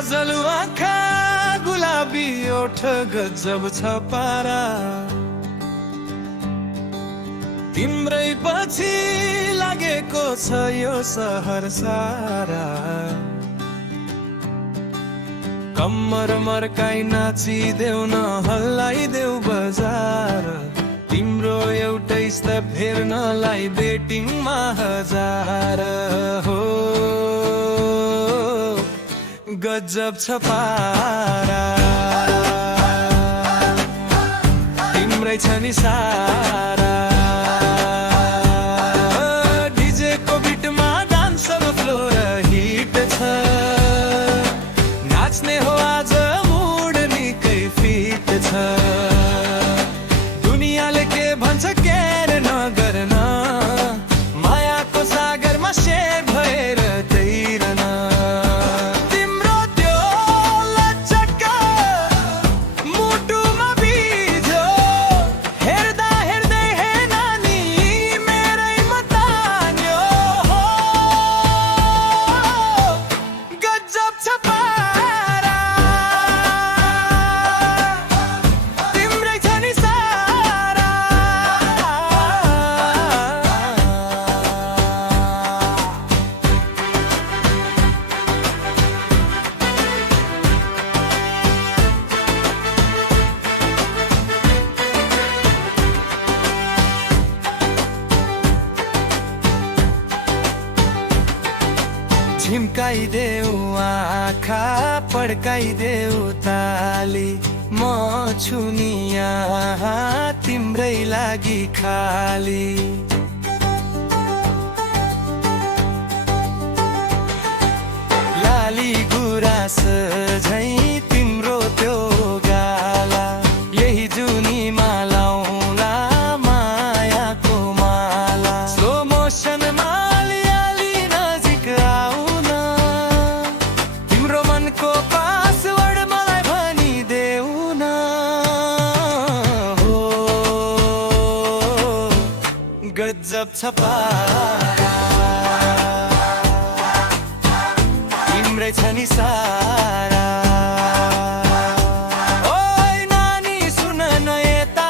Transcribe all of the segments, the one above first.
गाजल आँखा गुलाबी ओठ गजब छ पारा तिम्रै पछि लागेको छ यो सहर सारा कम्मर मर्काई नाचिदेऊ न हल्लाइदेऊ बजार तिम्रो एउटै स्टेप हेर्नलाई बेटिङमा हजार हो गजब छ पारा तिम्रै छ नि सारा डिजेको बिटमा डान्सर फ्लोर हिट छ नाच्ने हो आज मुड निकै फिट छ दुनियाँले के भन्छ केयर नगर्न मायाको सागरमा शेर भएर तैरन तिम्रो त्यो लचक मुटुमा बिजो हेर्दा हेर्दै हे नानी मेरैमा तान्यो गजब छ पारा तिम्रै छ नि सारा झिम्काइदेऊ आँखा पड्काइदेऊ ताली म छु नि यहाँ तिम्रै लागि खाली लाली गुराँस झैँ तिम्रो त्यो गाला यही जुनीमा लाउला मायाको माला स्लो मोसनमा अलिअलि नजिक आउन तिम्रो मनको पासवर्ड मलाई भनिदेऊ न हो गजब छ पारा तिम्रै छ नि सारा ओइ नानी सुन न यता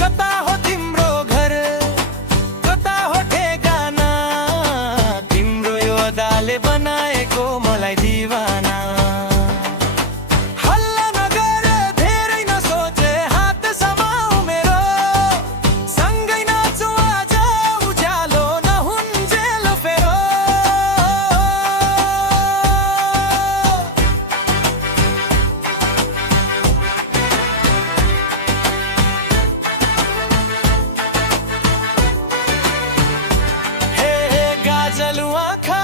कता हो तिम्रो घर कता हो ठेगाना तिम्रो यो अदाले बनाएको मलाई दिवाना हल्ला नगर धेरै नसोचे हात समाऊ मेरो सँगै नाचौँ आज उज्यालो नहुन्जेल फेरो गाजल आँखा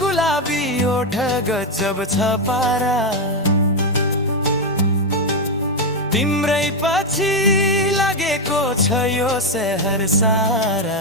गुलाबी ओठ गजब छ पारा तिम्रै पछि लागेको छ यो सहर सारा